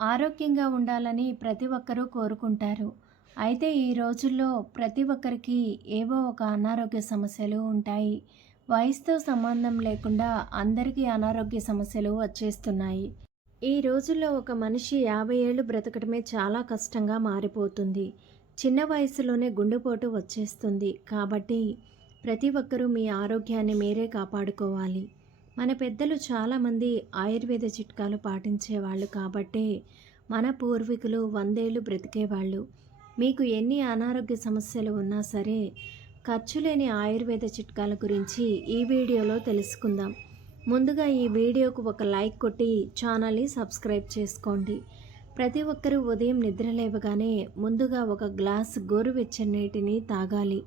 ఆరోగ్యంగా ఉండాలని ప్రతి ఒక్కరూ కోరుకుంటారు. అయితే ఈ రోజుల్లో ప్రతి ఒక్కరికి ఏవో ఒక అనారోగ్య సమస్యలు ఉంటాయి. వయసుతో సంబంధం లేకుండా అందరికీ అనారోగ్య సమస్యలు వచ్చేస్తున్నాయి. ఈ రోజుల్లో ఒక మనిషి యాభై ఏళ్ళు బ్రతకడమే చాలా కష్టంగా మారిపోతుంది. చిన్న వయసులోనే గుండెపోటు వచ్చేస్తుంది. కాబట్టి ప్రతి ఒక్కరూ మీ ఆరోగ్యాన్ని మీరే కాపాడుకోవాలి. మన పెద్దలు చాలామంది ఆయుర్వేద చిట్కాలు పాటించేవాళ్ళు కాబట్టే మన పూర్వీకులు వందేళ్ళు బ్రతికేవాళ్ళు. మీకు ఎన్ని అనారోగ్య సమస్యలు ఉన్నా సరే ఖర్చు లేని ఆయుర్వేద చిట్కాల గురించి ఈ వీడియోలో తెలుసుకుందాం. ముందుగా ఈ వీడియోకు ఒక లైక్ కొట్టి ఛానల్ని సబ్స్క్రైబ్ చేసుకోండి. ప్రతి ఒక్కరూ ఉదయం నిద్ర లేవగానే ముందుగా ఒక గ్లాస్ గోరువెచ్చని నీటిని తాగాలి.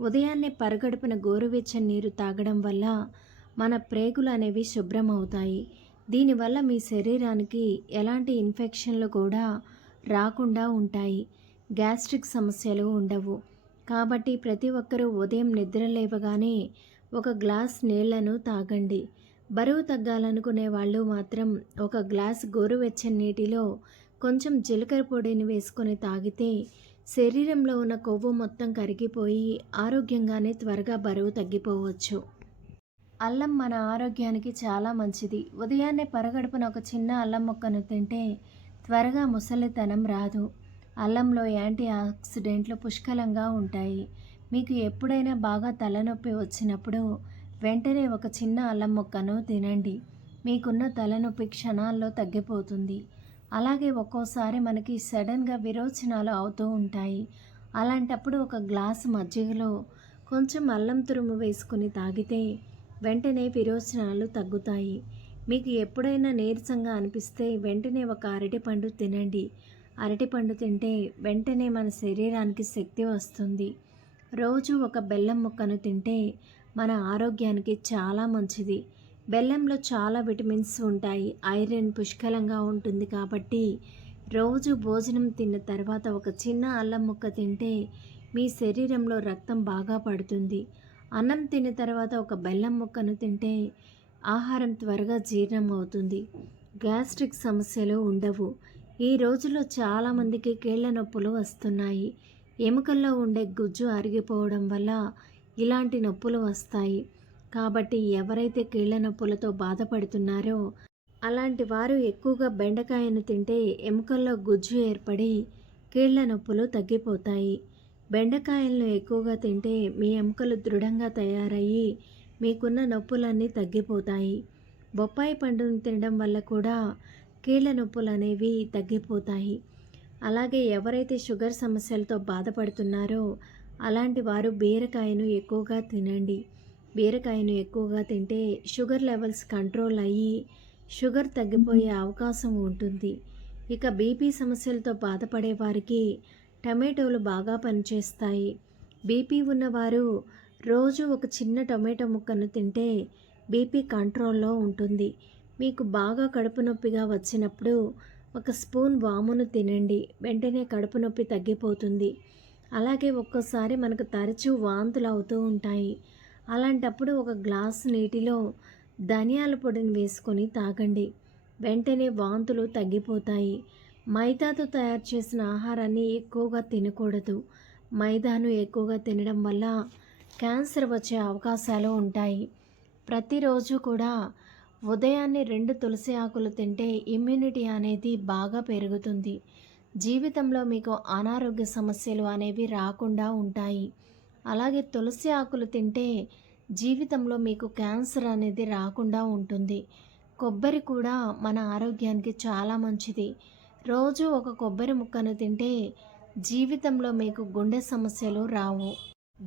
ఉదయాన్నే పరగడుపున గోరువెచ్చని నీరు తాగడం వల్ల మన ప్రేగులు అనేవి శుభ్రం అవుతాయి దీనివల్ల మీ శరీరానికి ఎలాంటి ఇన్ఫెక్షన్లు కూడా రాకుండా ఉంటాయి. గ్యాస్ట్రిక్ సమస్యలు ఉండవు. కాబట్టి ప్రతి ఒక్కరూ ఉదయం నిద్ర లేవగానే ఒక గ్లాస్ నీళ్ళను తాగండి. బరువు తగ్గాలనుకునే వాళ్ళు మాత్రం ఒక గ్లాస్ గోరువెచ్చని నీటిలో కొంచెం జీలకర్ర పొడిని వేసుకొని తాగితే శరీరంలో ఉన్న కొవ్వు మొత్తం కరిగిపోయి ఆరోగ్యంగానే త్వరగా బరువు తగ్గిపోవచ్చు. అల్లం మన ఆరోగ్యానికి చాలా మంచిది. ఉదయాన్నే పరగడుపున ఒక చిన్న అల్లం మొక్కను తింటే త్వరగా ముసలితనం రాదు. అల్లంలో యాంటీ ఆక్సిడెంట్లు పుష్కలంగా ఉంటాయి. మీకు ఎప్పుడైనా బాగా తలనొప్పి వచ్చినప్పుడు వెంటనే ఒక చిన్న అల్లం మొక్కను తినండి. మీకున్న తలనొప్పి క్షణాల్లో తగ్గిపోతుంది. అలాగే ఒక్కోసారి మనకి సడన్గా విరోచనాలు అవుతూ ఉంటాయి. అలాంటప్పుడు ఒక గ్లాసు మజ్జిగలో కొంచెం అల్లం తురుము వేసుకుని తాగితే వెంటనే విరోచనాలు తగ్గుతాయి. మీకు ఎప్పుడైనా నీరసంగా అనిపిస్తే వెంటనే ఒక అరటిపండు తినండి. అరటిపండు తింటే వెంటనే మన శరీరానికి శక్తి వస్తుంది. రోజు ఒక బెల్లం ముక్కను తింటే మన ఆరోగ్యానికి చాలా మంచిది. బెల్లంలో చాలా విటమిన్స్ ఉంటాయి. ఐరన్ పుష్కలంగా ఉంటుంది కాబట్టి రోజు భోజనం తిన్న తర్వాత ఒక చిన్న అల్లం ముక్క తింటే మీ శరీరంలో రక్తం బాగా పడుతుంది. అన్నం తిన్న తర్వాత ఒక బెల్లం ముక్కను తింటే ఆహారం త్వరగా జీర్ణం అవుతుంది గ్యాస్ట్రిక్ సమస్యలు ఉండవు. ఈ రోజుల్లో చాలామందికి కీళ్ళ నొప్పులు వస్తున్నాయి. ఎముకల్లో ఉండే గుజ్జు అరిగిపోవడం వల్ల ఇలాంటి నొప్పులు వస్తాయి. కాబట్టి ఎవరైతే కీళ్ళ నొప్పులతో బాధపడుతున్నారో అలాంటి వారు ఎక్కువగా బెండకాయను తింటే ఎముకల్లో గుజ్జు ఏర్పడి కీళ్ళ నొప్పులు తగ్గిపోతాయి. బెండకాయలను ఎక్కువగా తింటే మీ ఎముకలు దృఢంగా తయారయ్యి మీకున్న నొప్పులన్నీ తగ్గిపోతాయి. బొప్పాయి పండును తినడం వల్ల కూడా కీళ్ళ నొప్పులు అనేవి తగ్గిపోతాయి. అలాగే ఎవరైతే షుగర్ సమస్యలతో బాధపడుతున్నారో అలాంటి వారు బీరకాయను ఎక్కువగా తినండి. బీరకాయను ఎక్కువగా తింటే షుగర్ లెవెల్స్ కంట్రోల్ అయ్యి షుగర్ తగ్గిపోయే అవకాశం ఉంటుంది. ఇక బీపీ సమస్యలతో బాధపడే వారికి టమాటోలు బాగా పనిచేస్తాయి. బీపీ ఉన్నవారు రోజు ఒక చిన్న టొమాటో ముక్కను తింటే బీపీ కంట్రోల్లో ఉంటుంది. మీకు బాగా కడుపు నొప్పిగా వచ్చినప్పుడు ఒక స్పూన్ వామును తినండి. వెంటనే కడుపు నొప్పి తగ్గిపోతుంది. అలాగే ఒక్కోసారి మనకు తరచూ వాంతులు అవుతూ ఉంటాయి. అలాంటప్పుడు ఒక గ్లాస్ నీటిలో ధనియాల పొడిని వేసుకొని తాగండి. వెంటనే వాంతులు తగ్గిపోతాయి. మైదాతో తయారు చేసిన ఆహారాన్ని ఎక్కువగా తినకూడదు. మైదాను ఎక్కువగా తినడం వల్ల క్యాన్సర్ వచ్చే అవకాశాలు ఉంటాయి. ప్రతిరోజు కూడా ఉదయాన్నే రెండు తులసి ఆకులు తింటే ఇమ్యూనిటీ అనేది బాగా పెరుగుతుంది. జీవితంలో మీకు అనారోగ్య సమస్యలు అనేవి రాకుండా ఉంటాయి. అలాగే తులసి ఆకులు తింటే జీవితంలో మీకు క్యాన్సర్ అనేది రాకుండా ఉంటుంది. కొబ్బరి కూడా మన ఆరోగ్యానికి చాలా మంచిది. రోజు ఒక కొబ్బరి ముక్కను తింటే జీవితంలో మీకు గుండె సమస్యలు రావు.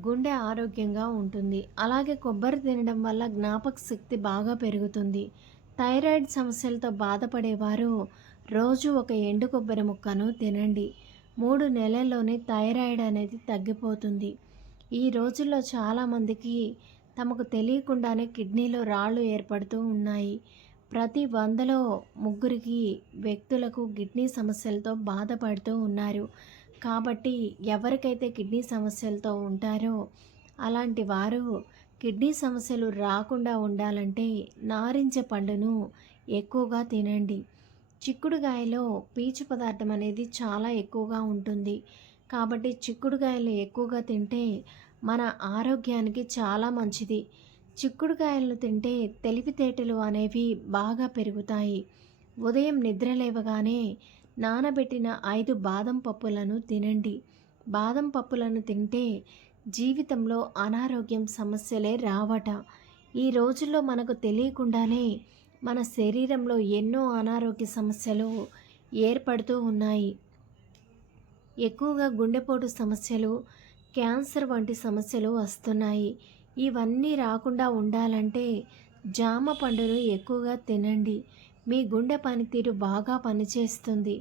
గుండె ఆరోగ్యంగా ఉంటుంది. అలాగే కొబ్బరి తినడం వల్ల జ్ఞాపక శక్తి బాగా పెరుగుతుంది. థైరాయిడ్ సమస్యలతో బాధపడేవారు రోజు ఒక ఎండు కొబ్బరి ముక్కను తినండి. మూడు నెలల్లోనే థైరాయిడ్ అనేది తగ్గిపోతుంది. ఈ రోజుల్లో చాలామందికి తమకు తెలియకుండానే కిడ్నీలో రాళ్ళు ఏర్పడుతూ ఉన్నాయి. ప్రతి వందలో ముగ్గురికి వ్యక్తులకు కిడ్నీ సమస్యలతో బాధపడుతూ ఉన్నారు. కాబట్టి ఎవరికైతే కిడ్నీ సమస్యలతో ఉంటారో అలాంటి వారు కిడ్నీ సమస్యలు రాకుండా ఉండాలంటే నారింజ పండును ఎక్కువగా తినండి. చిక్కుడుగాయలో పీచు పదార్థం అనేది చాలా ఎక్కువగా ఉంటుంది. కాబట్టి చిక్కుడుగాయలు ఎక్కువగా తింటే మన ఆరోగ్యానికి చాలా మంచిది. చిక్కుడుకాయలను తింటే తెలివితేటలు అనేవి బాగా పెరుగుతాయి. ఉదయం నిద్ర లేవగానే నానబెట్టిన ఐదు బాదం పప్పులను తినండి. బాదం పప్పులను తింటే జీవితంలో అనారోగ్యం సమస్యలే రావట. ఈ రోజుల్లో మనకు తెలియకుండానే మన శరీరంలో ఎన్నో అనారోగ్య సమస్యలు ఏర్పడుతూ ఉన్నాయి. ఎక్కువగా గుండెపోటు సమస్యలు క్యాన్సర్ వంటి సమస్యలు వస్తున్నాయి. ఇవన్నీ రాకుండా ఉండాలంటే జామ పండును ఎక్కువగా తినండి. మీ గుండె పనితీరు బాగా పనిచేస్తుంది.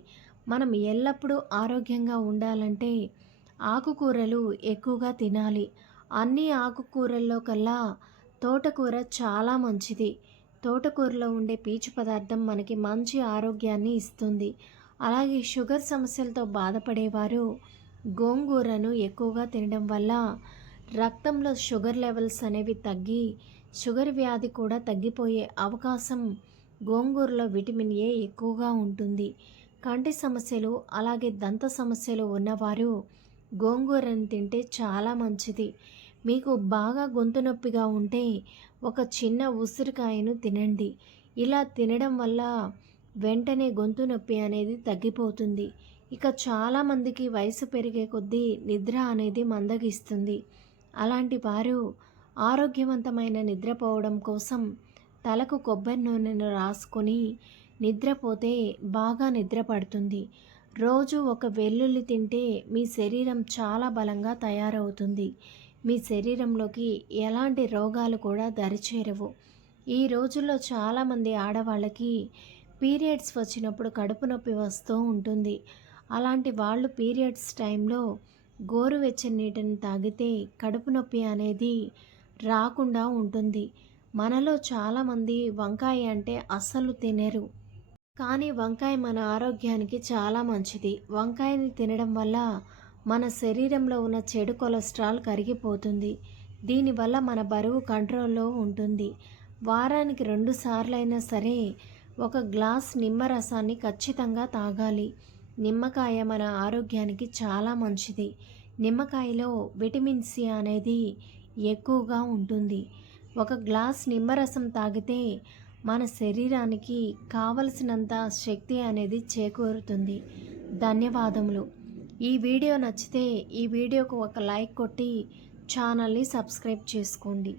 మనం ఎల్లప్పుడూ ఆరోగ్యంగా ఉండాలంటే ఆకుకూరలు ఎక్కువగా తినాలి. అన్ని ఆకుకూరల్లో కల్లా తోటకూర చాలా మంచిది. తోటకూరలో ఉండే పీచు పదార్థం మనకి మంచి ఆరోగ్యాన్ని ఇస్తుంది. అలాగే షుగర్ సమస్యలతో బాధపడేవారు గోంగూరను ఎక్కువగా తినడం వల్ల రక్తంలో షుగర్ లెవెల్స్ అనేవి తగ్గి షుగర్ వ్యాధి కూడా తగ్గిపోయే అవకాశం గోంగూరలో విటమిన్ ఏ ఎక్కువగా ఉంటుంది. కంటి సమస్యలు అలాగే దంత సమస్యలు ఉన్నవారు గోంగూరను తింటే చాలా మంచిది. మీకు బాగా గొంతు నొప్పిగా ఉంటే ఒక చిన్న ఉసిరికాయను తినండి. ఇలా తినడం వల్ల వెంటనే గొంతు నొప్పి అనేది తగ్గిపోతుంది. ఇక చాలామందికి వయసు పెరిగే కొద్దీ నిద్ర అనేది మందగిస్తుంది. అలాంటి వారు ఆరోగ్యవంతమైన నిద్రపోవడం కోసం తలకు కొబ్బరి నూనెను రాసుకొని నిద్రపోతే బాగా నిద్ర పడుతుంది రోజు ఒక వెల్లుల్లి తింటే మీ శరీరం చాలా బలంగా తయారవుతుంది. మీ శరీరంలోకి ఎలాంటి రోగాలు కూడా దరిచేరవు. ఈ రోజుల్లో చాలామంది ఆడవాళ్ళకి పీరియడ్స్ వచ్చినప్పుడు కడుపు నొప్పి వస్తూ ఉంటుంది. అలాంటి వాళ్ళు పీరియడ్స్ టైంలో గోరువెచ్చని నీటిని తాగితే కడుపు నొప్పి అనేది రాకుండా ఉంటుంది. మనలో చాలామంది వంకాయ అంటే అస్సలు తినరు. కానీ వంకాయ మన ఆరోగ్యానికి చాలా మంచిది. వంకాయని తినడం వల్ల మన శరీరంలో ఉన్న చెడు కొలెస్ట్రాల్ కరిగిపోతుంది. దీనివల్ల మన బరువు కంట్రోల్లో ఉంటుంది. వారానికి రెండు సార్లైనా సరే ఒక గ్లాస్ నిమ్మరసాన్ని ఖచ్చితంగా తాగాలి. నిమ్మకాయ మన ఆరోగ్యానికి చాలా మంచిది. నిమ్మకాయలో విటమిన్ సి అనేది ఎక్కువగా ఉంటుంది. ఒక గ్లాస్ నిమ్మరసం తాగితే మన శరీరానికి కావలసినంత శక్తి అనేది చేకూరుతుంది. ధన్యవాదములు. ఈ వీడియో నచ్చితే ఈ వీడియోకు ఒక లైక్ కొట్టి ఛానల్ని సబ్స్క్రైబ్ చేసుకోండి.